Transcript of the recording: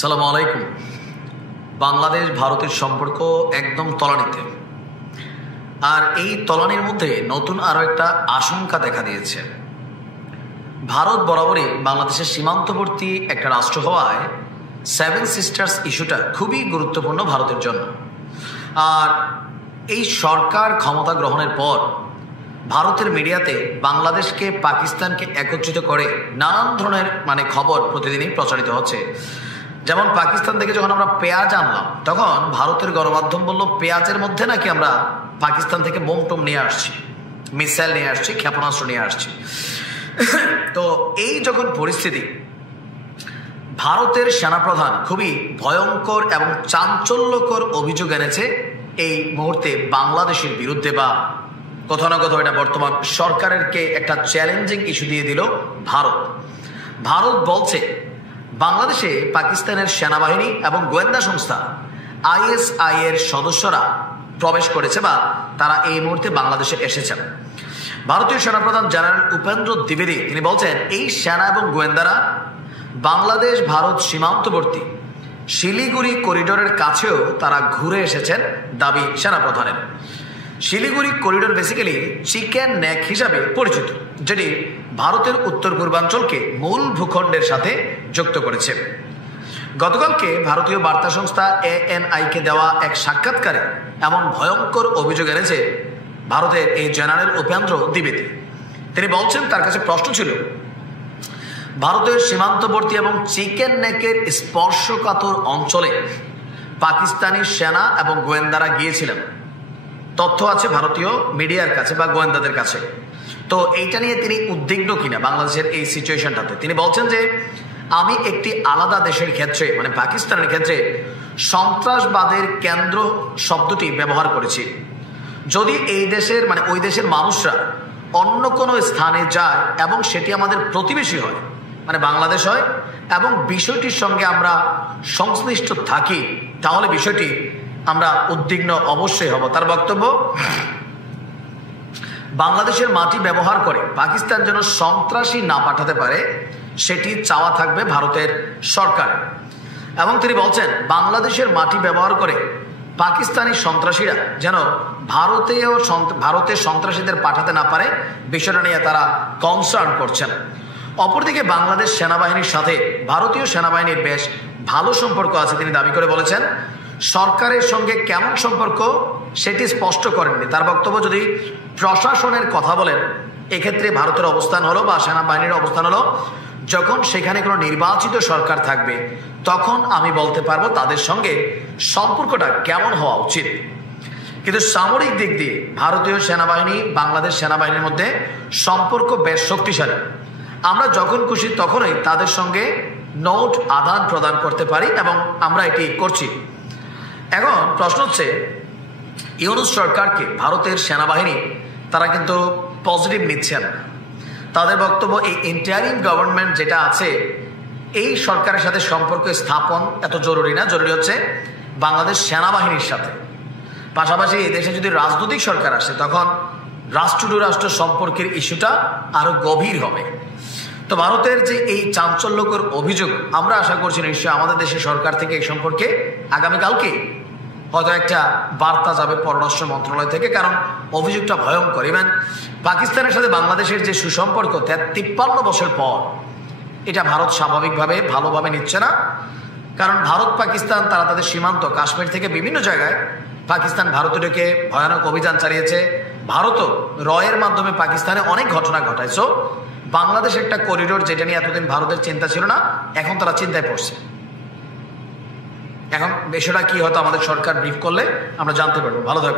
সালামু আলাইকুম। বাংলাদেশ ভারতের সম্পর্ক একদম তলানিতে, আর এই তলানির মধ্যে নতুন আরও একটা আশঙ্কা দেখা দিয়েছে। ভারত বরাবরই বাংলাদেশের সীমান্তবর্তী একটা রাষ্ট্র হওয়ায় সেভেন সিস্টার্স ইস্যুটা খুবই গুরুত্বপূর্ণ ভারতের জন্য। আর এই সরকার ক্ষমতা গ্রহণের পর ভারতের মিডিয়াতে বাংলাদেশকে পাকিস্তানকে একত্রিত করে নানান ধরনের খবর প্রতিদিনই প্রচারিত হচ্ছে। যেমন পাকিস্তান থেকে যখন আমরা পেঁয়াজ আনলাম, তখন ভারতের গণমাধ্যম বলল পেঁয়াজের মধ্যে নাকি আমরা পাকিস্তান থেকে বোম টোম নিয়ে আসছি, মিসাইল নিয়ে আসছি, ক্ষেপণাস্ত্র নিয়ে আসছি। তো এই যখন পরিস্থিতি, ভারতের সেনাপ্রধান খুবই ভয়ঙ্কর এবং চাঞ্চল্যকর অভিযোগ এনেছে এই মুহূর্তে বাংলাদেশের বিরুদ্ধে, বা কোথাও না কোথাও এটা বর্তমান সরকারেরকে একটা চ্যালেঞ্জিং ইস্যু দিয়ে দিল ভারত বলছে বাংলাদেশে পাকিস্তানের সেনাবাহিনী এবং গোয়েন্দা সংস্থা ISI এর সদস্যরা প্রবেশ করেছে, বা তারা এই মুহূর্তে বাংলাদেশে এসেছেন। ভারতীয় সেনাপ্রধান জেনারেল উপেন্দ্র দ্বিবেদী তিনি বলছেন এই সেনা এবং গোয়েন্দারা বাংলাদেশ ভারত সীমান্তবর্তী শিলিগুড়ি করিডোরের কাছেও তারা ঘুরে এসেছেন দাবি সেনাপ্রধানের। Siliguri corridor basically chicken neck হিসাবে পরিচিত, যেটি ভারতের উত্তর পূর্বাঞ্চলকে মূল ভূখণ্ডের সাথে যুক্ত করেছে। গতকালকে ভারতীয় বার্তা সংস্থা ANI-কে দেওয়া এক সাক্ষাৎকারে এমন ভয়ঙ্কর অভিযোগ এনেছে ভারতের এই জেনারেল উপেন্দ্র দ্বিবেদী। তিনি বলছেন তার কাছে প্রশ্ন ছিল, ভারতের সীমান্তবর্তী এবং চিকেন নেকের স্পর্শকাতর অঞ্চলে পাকিস্তানি সেনা এবং গোয়েন্দারা গিয়েছিলেন। তথ্য আছে ভারতীয় মিডিয়ার কাছে বা গোয়েন্দাদের কাছে। তো এইটা নিয়ে তিনি উদ্বিগ্ন কিনা বাংলাদেশের এই সিচুয়েশনটাতে, তিনি বলছেন যে আমি একটি আলাদা দেশের ক্ষেত্রে পাকিস্তানের ক্ষেত্রে সন্ত্রাসবাদের কেন্দ্র শব্দটি ব্যবহার করেছি। যদি এই দেশের ওই দেশের মানুষরা অন্য কোনো স্থানে যায় এবং সেটি আমাদের প্রতিবেশী হয়, বাংলাদেশ হয়, এবং বিষয়টির সঙ্গে আমরা সংশ্লিষ্ট থাকি, তাহলে বিষয়টি আমরা উদ্বিগ্ন অবশ্যই হব। তার বক্তব্য, বাংলাদেশের মাটি ব্যবহার করে পাকিস্তান যেন সন্ত্রাসী না পাঠাতে পারে সেটি চাওয়া থাকবে ভারতের সরকার। এবং তিনি বলছেন বাংলাদেশের মাটি ব্যবহার করে পাকিস্তানি সন্ত্রাসীরা যেন ভারতের সন্ত্রাসীদের পাঠাতে না পারে, বিষয়টা নিয়ে তারা কনসার্ন করছেন। অপরদিকে বাংলাদেশ সেনাবাহিনীর সাথে ভারতীয় সেনাবাহিনীর বেশ ভালো সম্পর্ক আছে তিনি দাবি করে বলেছেন। সরকারের সঙ্গে কেমন সম্পর্ক সেটি স্পষ্ট করেননি। তার বক্তব্য, যদি প্রশাসনের কথা বলেন, এক্ষেত্রে ভারতের অবস্থান হলো বা সেনাবাহিনীর অবস্থান হলো যখন সেখানে কোনো নির্বাচিত সরকার থাকবে তখন আমি বলতে পারবো তাদের সঙ্গে সম্পর্কটা কেমন হওয়া উচিত। কিন্তু সামরিক দিক দিয়ে ভারতীয় সেনাবাহিনী বাংলাদেশ সেনাবাহিনীর মধ্যে সম্পর্ক বেশ শক্তিশালী। আমরা যখন খুশি তখনই তাদের সঙ্গে নোট আদান প্রদান করতে পারি এবং আমরা এটি করছি। এখন প্রশ্ন হচ্ছে, ইউনূস সরকারকে ভারতের সেনাবাহিনী তারা কিন্তু পজিটিভ নিচ্ছেন। তাদের বক্তব্য, এই ইন্টারিম গভর্নমেন্ট যেটা আছে এই সরকারের সাথে সম্পর্ক স্থাপন এত জরুরি না, জরুরি হচ্ছে বাংলাদেশ সেনাবাহিনীর সাথে। পাশাপাশি এই দেশে যদি রাজনৈতিক সরকার আসে তখন রাষ্ট্র টু রাষ্ট্র সম্পর্কের ইস্যুটা আরো গভীর হবে। তো ভারতের যে এই চাঞ্চল্যকর অভিযোগ, আমরা আশা করছি নিশ্চয়ই আমাদের দেশের সরকার থেকে এই সম্পর্কে আগামীকালকে হয়তো একটা বার্তা যাবে পররাষ্ট্র মন্ত্রণালয় থেকে, কারণ অভিযোগটা ভয়ঙ্কর। ইভেন পাকিস্তানের সাথে বাংলাদেশের যে সুসম্পর্ক 53 বছর পর, এটা ভারত স্বাভাবিকভাবে ভালোভাবে নিচ্ছে না। কারণ ভারত পাকিস্তান তারা তাদের সীমান্ত কাশ্মীর থেকে বিভিন্ন জায়গায় পাকিস্তান ভারতকে ভয়ানক অভিযান চালিয়েছে। ভারতও রয়ের মাধ্যমে পাকিস্তানে অনেক ঘটনা ঘটাইছে। বাংলাদেশ একটা করিডোর যেটা নিয়ে এতদিন ভারতের চিন্তা ছিল না, এখন তারা চিন্তায় পড়ছে। এখন বিষয়টা কি হয়তো আমাদের সরকার ব্রিফ করলে আমরা জানতে পারবো। ভালো থাকবে।